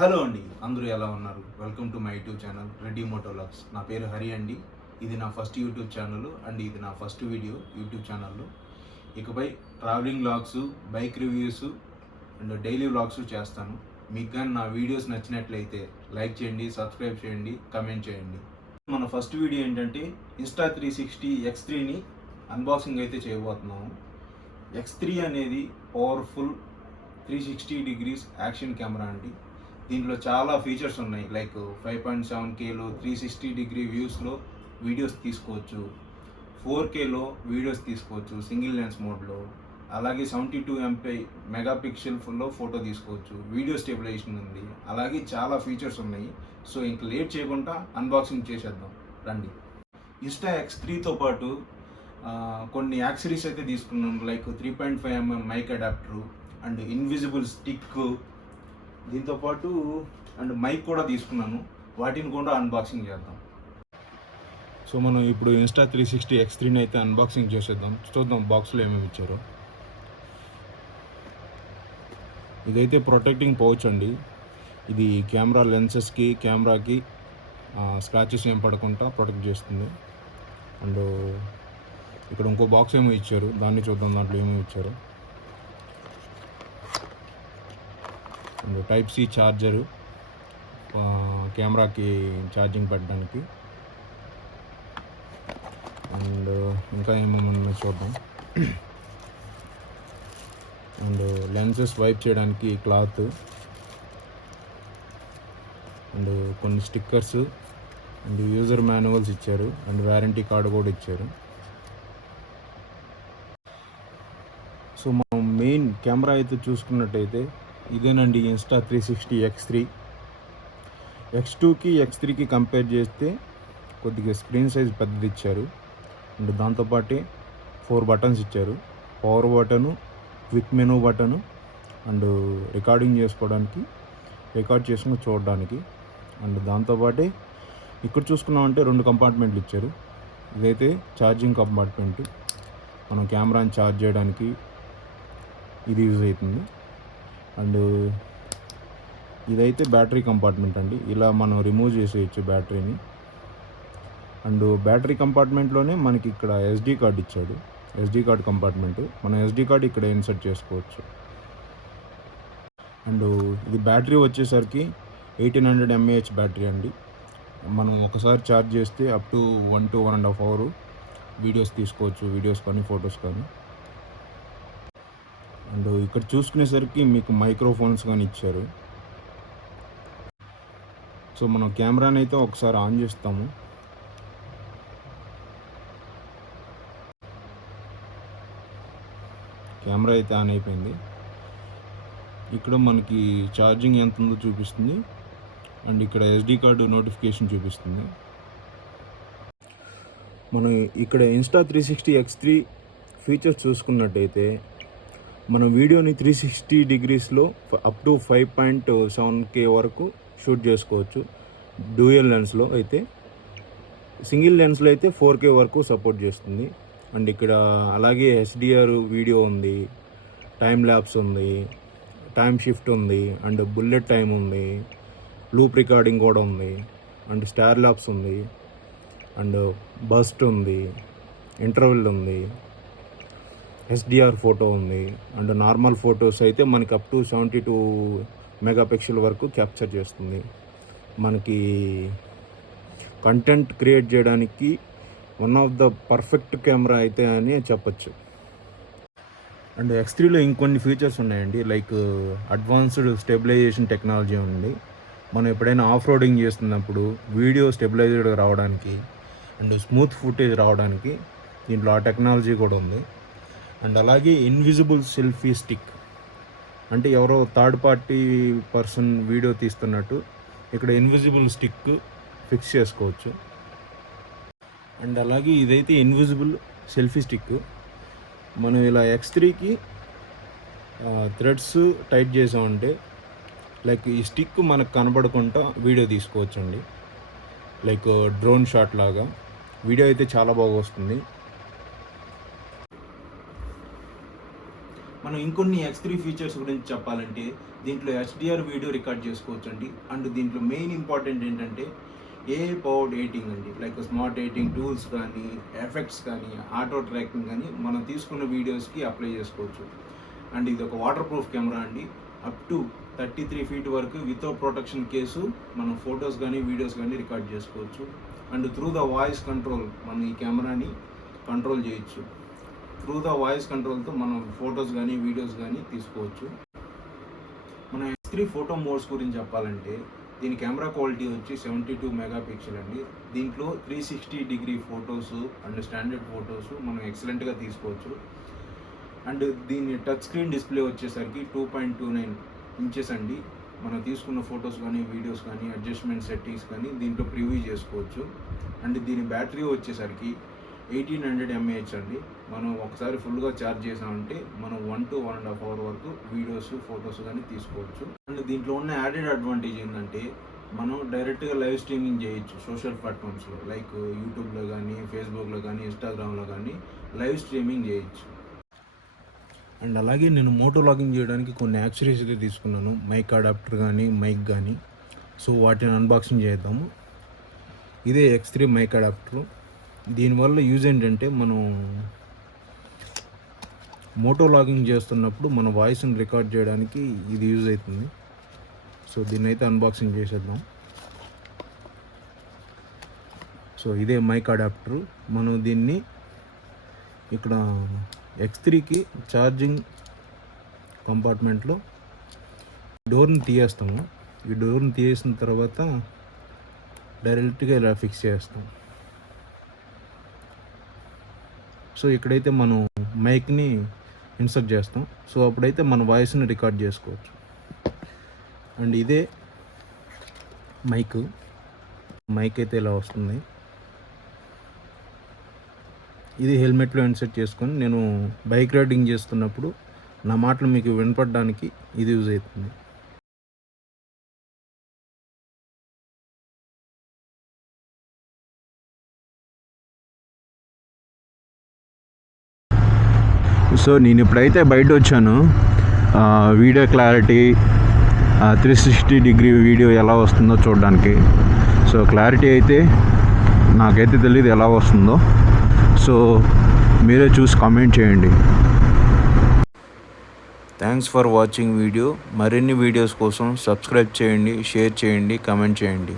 Hello అండి, అందరూ ఎలా ఉన్నారు? Welcome to my YouTube channel Reddy moto vlogs. నా పేరు హరి అండి. ఇది నా ఫస్ట్ యూట్యూబ్ ఛానల్ అండ్ ఇది నా ఫస్ట్ వీడియో యూట్యూబ్ ఛానల్లో. ఇకపై travelling vlogs, bike reviews and daily vlogs చేస్తాను. మీకు కానీ నా వీడియోస్ నచ్చినట్లయితే లైక్ చేయండి, సబ్స్క్రైబ్ చేయండి, కమెంట్ చేయండి. మన ఫస్ట్ వీడియో ఏంటంటే Insta360 X3ని అన్బాక్సింగ్ అయితే చేయబోతున్నాము. X3 అనేది పవర్ఫుల్ 360 degrees యాక్షన్ కెమెరా అండి. దీంట్లో చాలా ఫీచర్స్ ఉన్నాయి. లైక్ 5.7Kలో 360 degree వ్యూస్లో వీడియోస్ తీసుకోవచ్చు, 4Kలో వీడియోస్ తీసుకోవచ్చు సింగిల్ లెన్స్ మోడ్లో, అలాగే 72 MP మెగాపిక్సెల్లో ఫోటో తీసుకోవచ్చు, వీడియో స్టెబిలైజేషన్ ఉంది, అలాగే చాలా ఫీచర్స్ ఉన్నాయి. సో ఇంక లేట్ చేయకుండా అన్బాక్సింగ్ చేసేద్దాం రండి. Insta3తో పాటు కొన్ని యాక్సరీస్ అయితే తీసుకున్నాం. Like 3.5mm mic adaptor and invisible stick, దీంతోపాటు అండ్ మైక్ కూడా తీసుకున్నాను. వాటిని కూడా అన్బాక్సింగ్ చేద్దాం. సో మనం ఇప్పుడు Insta360 X3ని అయితే అన్బాక్సింగ్ చేసేద్దాం. చూద్దాం బాక్స్లో ఏమేమి ఇచ్చారో. ఇదైతే ప్రొటెక్టింగ్ పౌచ్ అండి. ఇది కెమెరా లెన్సెస్కి, కెమెరాకి స్క్రాచెస్ ఏం పడకుండా ప్రొటెక్ట్ చేస్తుంది. అండ్ ఇక్కడ ఇంకో బాక్స్ ఏమో ఇచ్చారు, దాన్ని చూద్దాం దాంట్లో ఏమేమి ఇచ్చారు. అండ్ టైప్ సి ఛార్జరు, కెమెరాకి ఛార్జింగ్ పెట్టడానికి. అండ్ ఇంకా ఏమేమి చూద్దాం. అండ్ లెన్సెస్ వైప్ చేయడానికి క్లాత్, అండ్ కొన్ని స్టిక్కర్స్, అండ్ యూజర్ మాన్యువల్స్ ఇచ్చారు, అండ్ వారంటీ కార్డు కూడా ఇచ్చారు. సో మనం మెయిన్ కెమెరా అయితే చూసుకున్నట్టయితే ఇదేనండి Insta360 X3. X2కి X3కి కంపేర్ చేస్తే కొద్దిగా స్క్రీన్ సైజ్ పెద్దది ఇచ్చారు. అండ్ దాంతోపాటే 4 బటన్స్ ఇచ్చారు. Power button, quick menu button, and recording చేసుకోవడానికి, రికార్డ్ చేసుకుని చూడడానికి. అండ్ దాంతోపాటే ఇక్కడ చూసుకున్నామంటే 2 కంపార్ట్మెంట్లు ఇచ్చారు. ఇదైతే ఛార్జింగ్ కంపార్ట్మెంట్, మనం కెమెరాని ఛార్జ్ చేయడానికి ఇది యూజ్ అవుతుంది. అండ్ ఇదైతే బ్యాటరీ కంపార్ట్మెంట్ అండి. ఇలా మనం రిమూవ్ చేసేయచ్చు బ్యాటరీని. అండ్ బ్యాటరీ కంపార్ట్మెంట్లోనే మనకి ఇక్కడ SD కార్డ్ ఇచ్చాడు. SD కార్డ్ కంపార్ట్మెంట్, మనం SD కార్డ్ ఇక్కడ ఇన్సర్ట్ చేసుకోవచ్చు. అండ్ ఇది బ్యాటరీ వచ్చేసరికి 1800 mAh బ్యాటరీ అండి. మనం ఒకసారి ఛార్జ్ చేస్తే up to 1 to 1.5 hours videos తీసుకోవచ్చు, వీడియోస్ కానీ ఫొటోస్ కానీ. అండ్ ఇక్కడ చూసుకునేసరికి మీకు మైక్రోఫోన్స్ కానీ ఇచ్చారు. సో మనం కెమెరాని అయితే ఒకసారి ఆన్ చేస్తాము. కెమెరా అయితే ఆన్ అయిపోయింది. ఇక్కడ మనకి ఛార్జింగ్ ఎంత ఉందో చూపిస్తుంది, అండ్ ఇక్కడ SD కార్డు నోటిఫికేషన్ చూపిస్తుంది. మనం ఇక్కడ Insta360 X3 ఫీచర్స్ చూసుకున్నట్టయితే మనం వీడియోని 360 degreesలో అప్ టు 5.7K వరకు షూట్ చేసుకోవచ్చు. డ్యూయల్ లెన్స్లో అయితే, సింగిల్ లెన్స్లో అయితే 4K వరకు సపోర్ట్ చేస్తుంది. అండ్ ఇక్కడ అలాగే HDR వీడియో ఉంది, టైం ల్యాప్స్ ఉంది, టైం షిఫ్ట్ ఉంది, అండ్ బుల్లెట్ టైం ఉంది, లూప్ రికార్డింగ్ కూడా ఉంది, అండ్ స్టార్ ల్యాప్స్ ఉంది, అండ్ బస్ట్ ఉంది, ఇంటర్వెల్ ఉంది, HDR ఫోటో ఉంది. అండ్ నార్మల్ ఫొటోస్ అయితే మనకి అప్ టు 72 మెగాపిక్సెల్ వరకు క్యాప్చర్ చేస్తుంది. మనకి కంటెంట్ క్రియేట్ చేయడానికి one of the perfect camera అయితే అని చెప్పచ్చు. అండ్ X3లో ఇంకొన్ని ఫీచర్స్ ఉన్నాయండి. లైక్ అడ్వాన్స్డ్ స్టెబిలైజేషన్ టెక్నాలజీ ఉంది. మనం ఎప్పుడైనా ఆఫ్ రోడింగ్ చేస్తున్నప్పుడు వీడియో స్టెబిలైజ్డ్గా రావడానికి అండ్ స్మూత్ ఫుటేజ్ రావడానికి దీంట్లో ఆ టెక్నాలజీ కూడా ఉంది. అండ్ అలాగే ఇన్విజిబుల్ సెల్ఫీ స్టిక్, అంటే ఎవరో థర్డ్ పార్టీ పర్సన్ వీడియో తీస్తున్నట్టు ఇక్కడ ఇన్విజిబుల్ స్టిక్ ఫిక్స్ చేసుకోవచ్చు. అండ్ అలాగే ఇదైతే ఇన్విజిబుల్ సెల్ఫీ స్టిక్. మనం ఇలా X3కి థ్రెడ్స్ టైట్ చేసామంటే లైక్ ఈ స్టిక్ మనకు కనబడకుండా వీడియో తీసుకోవచ్చండి. లైక్ డ్రోన్ షాట్ లాగా వీడియో అయితే చాలా బాగా వస్తుంది. మనం ఇంకొన్ని X3 ఫీచర్స్ గురించి చెప్పాలంటే దీంట్లో HDR వీడియో రికార్డ్ చేసుకోవచ్చు అండి. అండ్ దీంట్లో మెయిన్ ఇంపార్టెంట్ ఏంటంటే AI పవర్డ్ ఎడిటింగ్ అండి. లైక్ స్మార్ట్ ఎడిటింగ్ టూల్స్ కానీ, ఎఫెక్ట్స్ కానీ, ఆటో ట్రాకింగ్ కానీ మనం తీసుకున్న వీడియోస్కి అప్లై చేసుకోవచ్చు. అండ్ ఇది ఒక వాటర్ ప్రూఫ్ కెమెరా అండి. అప్ టు 33 feet వరకు వితౌట్ ప్రొటెక్షన్ కేసు మనం ఫొటోస్ కానీ వీడియోస్ కానీ రికార్డ్ చేసుకోవచ్చు. And through the voice control మనం ఈ కెమెరాని కంట్రోల్ చేయొచ్చు. త్రూ ద వాయిస్ కంట్రోల్తో మనం ఫొటోస్ కానీ వీడియోస్ కానీ తీసుకోవచ్చు. మన X3 ఫోటో మోడ్స్ గురించి చెప్పాలంటే దీని కెమెరా క్వాలిటీ వచ్చి 72 మెగాపిక్సెల్ అండి. దీంట్లో 360 ఫొటోస్ అండ్ స్టాండర్డ్ ఫొటోస్ మనం ఎక్సలెంట్గా తీసుకోవచ్చు. అండ్ దీని టచ్ స్క్రీన్ డిస్ప్లే వచ్చేసరికి 2.29 ఇంచెస్ అండి. మనం తీసుకున్న ఫొటోస్ కానీ వీడియోస్ కానీ అడ్జస్ట్మెంట్ సెట్టింగ్స్ కానీ దీంట్లో ప్రివ్యూ చేసుకోవచ్చు. అండ్ దీని బ్యాటరీ వచ్చేసరికి 1800 mAh అండి. మనం ఒకసారి ఫుల్గా ఛార్జ్ చేసామంటే మనం 1 to 1.5 hours వరకు వీడియోస్ ఫొటోస్ కానీ తీసుకోవచ్చు. అండ్ దీంట్లో ఉన్న యాడెడ్ అడ్వాంటేజ్ ఏంటంటే మనం డైరెక్ట్గా లైవ్ స్ట్రీమింగ్ చేయొచ్చు సోషల్ ప్లాట్ఫామ్స్లో లైక్ యూట్యూబ్లో కానీ, ఫేస్బుక్లో కానీ, ఇన్స్టాగ్రామ్లో కానీ లైవ్ స్ట్రీమింగ్ చేయొచ్చు. అండ్ అలాగే నేను మోటో లాగింగ్ చేయడానికి కొన్ని యాక్సెసరీస్ అయితే తీసుకున్నాను, మైక్ అడాప్టర్ కానీ, మైక్ కానీ. సో వాటిని అన్బాక్సింగ్ చేద్దాము. ఇదే X3 మైక్ అడాప్టర్. దీనివల్ల యూజ్ ఏంటంటే మనం మోటో లాగింగ్ చేస్తున్నప్పుడు మన వాయిస్ని రికార్డ్ చేయడానికి ఇది యూజ్ అవుతుంది. సో దీన్ని అయితే అన్బాక్సింగ్ చేసేద్దాం. సో ఇదే మైక్ అడాప్టర్. మనం దీన్ని ఇక్కడ X3కి ఛార్జింగ్ కంపార్ట్మెంట్లో డోర్ని తీయేస్తాము. ఈ డోర్ని తీసేసిన తర్వాత డైరెక్ట్గా ఇలా ఫిక్స్ చేస్తాం. సో ఇక్కడైతే మనం మైక్ని ఇన్సర్ట్ చేస్తాం. సో అప్పుడైతే మన వాయిస్ని రికార్డ్ చేసుకోవచ్చు. అండ్ ఇదే మైక్ అయితే ఇలా వస్తుంది. ఇది హెల్మెట్లో ఇన్సర్ట్ చేసుకొని నేను బైక్ రైడింగ్ చేస్తున్నప్పుడు నా మాటలు మీకు వినపడడానికి ఇది యూజ్ అవుతుంది. సో నేను ఇప్పుడైతే బయట వచ్చాను. వీడియో క్లారిటీ 360 వీడియో ఎలా వస్తుందో చూడడానికి. సో క్లారిటీ అయితే నాకైతే తెలియదు ఎలా వస్తుందో. సో మీరే చూసి కామెంట్ చేయండి. Thanks for watching video. మరిన్ని వీడియోస్ కోసం సబ్స్క్రైబ్ చేయండి, షేర్ చేయండి, కామెంట్ చేయండి.